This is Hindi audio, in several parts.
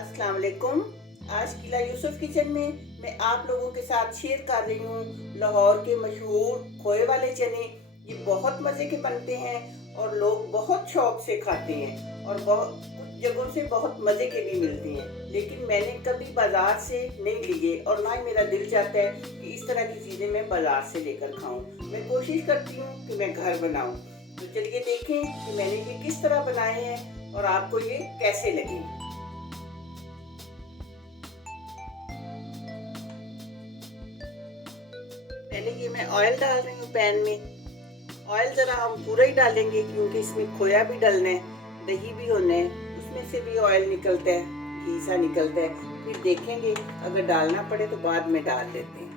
अस्सलाम वालेकुम। आज किला यूसुफ किचन में मैं आप लोगों के साथ शेयर कर रही हूँ लाहौर के मशहूर खोए वाले चने। ये बहुत मज़े के बनते हैं और लोग बहुत शौक से खाते हैं और बहुत कुछ जगहों से बहुत मज़े के भी मिलते हैं, लेकिन मैंने कभी बाज़ार से नहीं लिए और ना ही मेरा दिल चाहता है कि इस तरह की चीज़ें मैं बाज़ार से लेकर खाऊं। मैं कोशिश करती हूँ कि मैं घर बनाऊं। तो चलिए देखें कि मैंने ये किस तरह बनाए हैं और आपको ये कैसे लगे। पहले ये मैं ऑयल डाल रही हूँ पैन में। ऑयल ज़रा हम पूरा ही डालेंगे क्योंकि इसमें खोया भी डालना है, दही भी होना है, उसमें से भी ऑयल निकलता है, घी सा निकलता है। फिर देखेंगे अगर डालना पड़े तो बाद में डाल लेते हैं।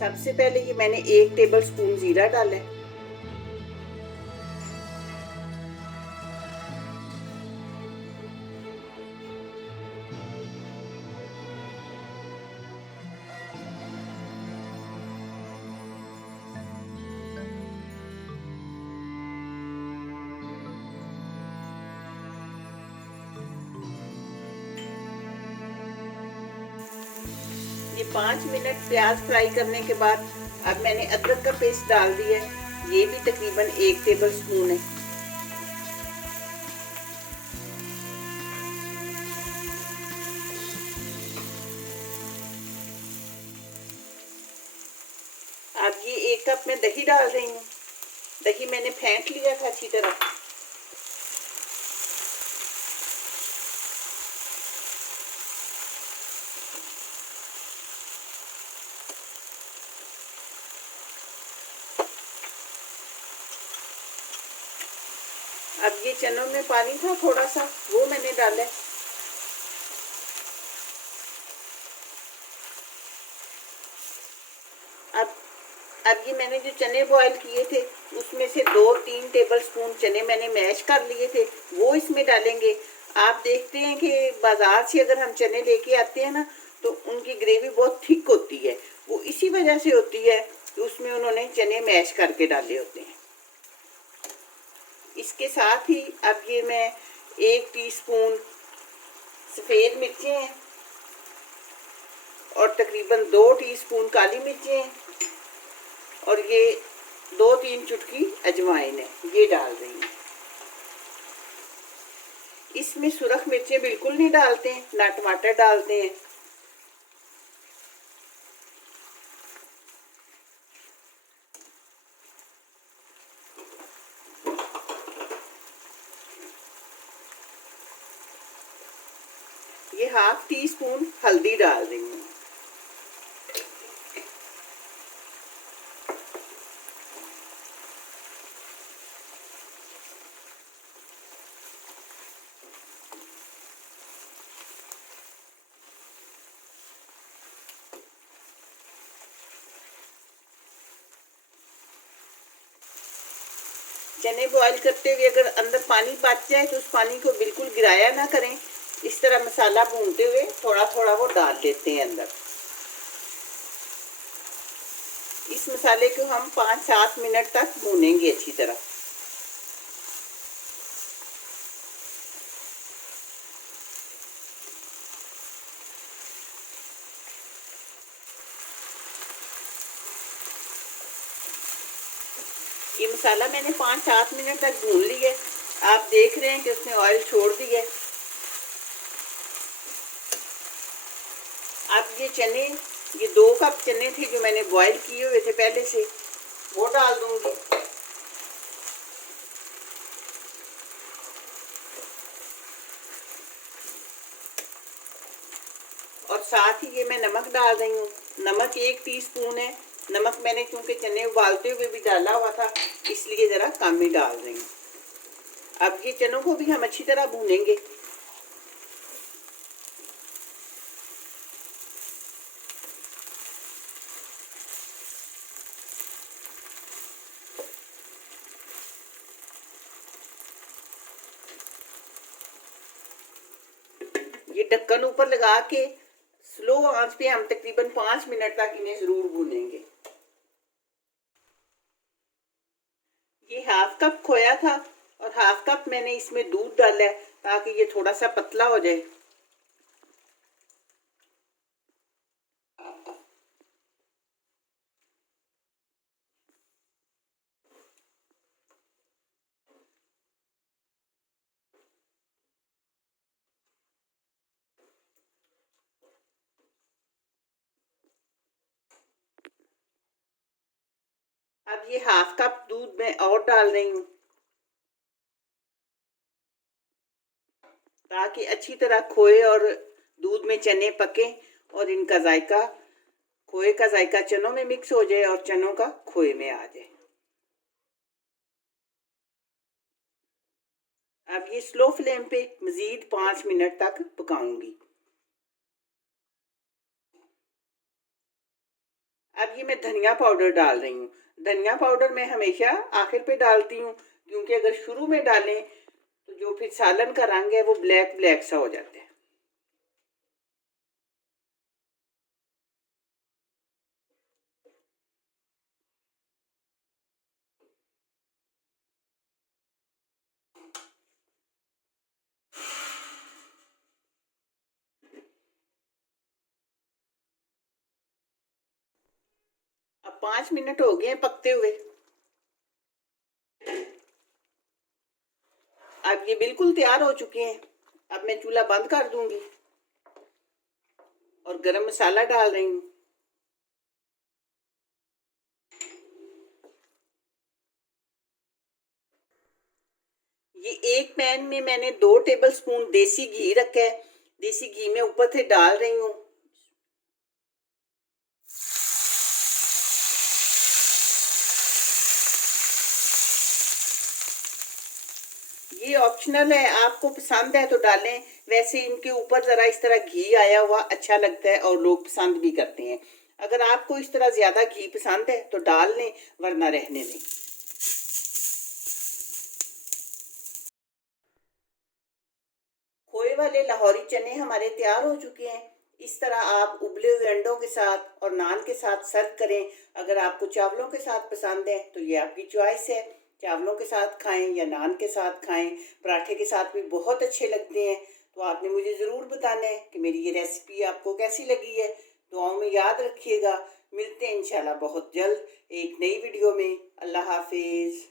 सबसे पहले ये मैंने 1 टेबल स्पून जीरा डाला है। ये 5 मिनट प्याज फ्राई करने के बाद अब मैंने अदरक का पेस्ट डाल दिया है। ये भी तकरीबन 1 टेबल स्पून है। अब ये 1 कप में दही डाल रही हूँ। दही मैंने फेंट लिया था अच्छी तरह। अब ये चनों में पानी था थोड़ा सा, वो मैंने डाला है। अब अब ये मैंने जो चने बॉईल किए थे उसमें से 2-3 टेबल स्पून चने मैंने मैश कर लिए थे, वो इसमें डालेंगे। आप देखते हैं कि बाज़ार से अगर हम चने लेके आते हैं ना तो उनकी ग्रेवी बहुत थिक होती है। वो इसी वजह से होती है कि उसमें उन्होंने चने मैश करके डाले होते हैं। इसके साथ ही अब ये मैं 1 टीस्पून सफ़ेद मिर्चें हैं और तकरीबन 2 टीस्पून काली मिर्चें हैं और ये 2-3 चुटकी अजवाइन है, ये डाल रही हूँ। इसमें सुरख मिर्चें बिल्कुल नहीं डालते हैं, ना टमाटर डालते हैं। ये 1/2 टीस्पून हल्दी डाल रही हूँ। चने बॉईल करते हुए अगर अंदर पानी बच जाए तो उस पानी को बिल्कुल गिराया ना करें। इस तरह मसाला भूनते हुए थोड़ा थोड़ा वो डाल देते हैं अंदर। इस मसाले को हम 5-7 मिनट तक भूनेंगे अच्छी तरह। ये मसाला मैंने 5-7 मिनट तक भून लिया है। आप देख रहे हैं कि उसने ऑयल छोड़ दिया है। अब ये चने, ये 2 कप चने थे जो मैंने बॉईल किए हुए थे पहले से, वो डाल दूंगी। और साथ ही ये मैं नमक डाल रही हूँ। नमक 1 टीस्पून है। नमक मैंने क्योंकि चने उबालते हुए भी डाला हुआ था इसलिए ज़रा कम ही डाल रही हूँ। अब ये चनों को भी हम अच्छी तरह भूनेंगे। ये ढक्कन ऊपर लगा के स्लो आंच पे हम तकरीबन 5 मिनट तक इन्हें ज़रूर भूनेंगे। ये 1/2 कप खोया था, और हाफ कप मैंने इसमें दूध डाला है ताकि ये थोड़ा सा पतला हो जाए। अब ये हाफ कप दूध मैं और डाल रही हूँ ताकि अच्छी तरह खोए और दूध में चने पके और इनका जायका, खोए का जायका चनों में मिक्स हो जाए और चनों का खोए में आ जाए। अब ये स्लो फ्लेम पे मज़ीद 5 मिनट तक पकाऊंगी। अब ये मैं धनिया पाउडर डाल रही हूँ। धनिया पाउडर मैं हमेशा आखिर पे डालती हूँ क्योंकि अगर शुरू में डालें तो जो फिर सालन का रंग है वो ब्लैक ब्लैक सा हो जाता है। अब 5 मिनट हो गए हैं पकते हुए। अब ये बिल्कुल तैयार हो चुके हैं। अब मैं चूल्हा बंद कर दूंगी और गरम मसाला डाल रही हूँ। ये एक पैन में मैंने 2 टेबलस्पून देसी घी रखा है। देसी घी मैं ऊपर से डाल रही हूँ। ये ऑप्शनल है, आपको पसंद है तो डालें। वैसे इनके ऊपर ज़रा इस तरह घी आया हुआ अच्छा लगता है और लोग पसंद भी करते हैं। अगर आपको इस तरह ज़्यादा घी पसंद है तो डाल लें, वरना रहने दें। खोए वाले लाहौरी चने हमारे तैयार हो चुके हैं। इस तरह आप उबले हुए अंडों के साथ और नान के साथ सर्व करें। अगर आपको चावलों के साथ पसंद है तो ये आपकी चॉइस है, चावलों के साथ खाएं या नान के साथ खाएं। पराठे के साथ भी बहुत अच्छे लगते हैं। तो आपने मुझे ज़रूर बताना है कि मेरी ये रेसिपी आपको कैसी लगी है। दुआओं में याद रखिएगा। मिलते हैं इंशाल्लाह बहुत जल्द एक नई वीडियो में। अल्लाह हाफिज़।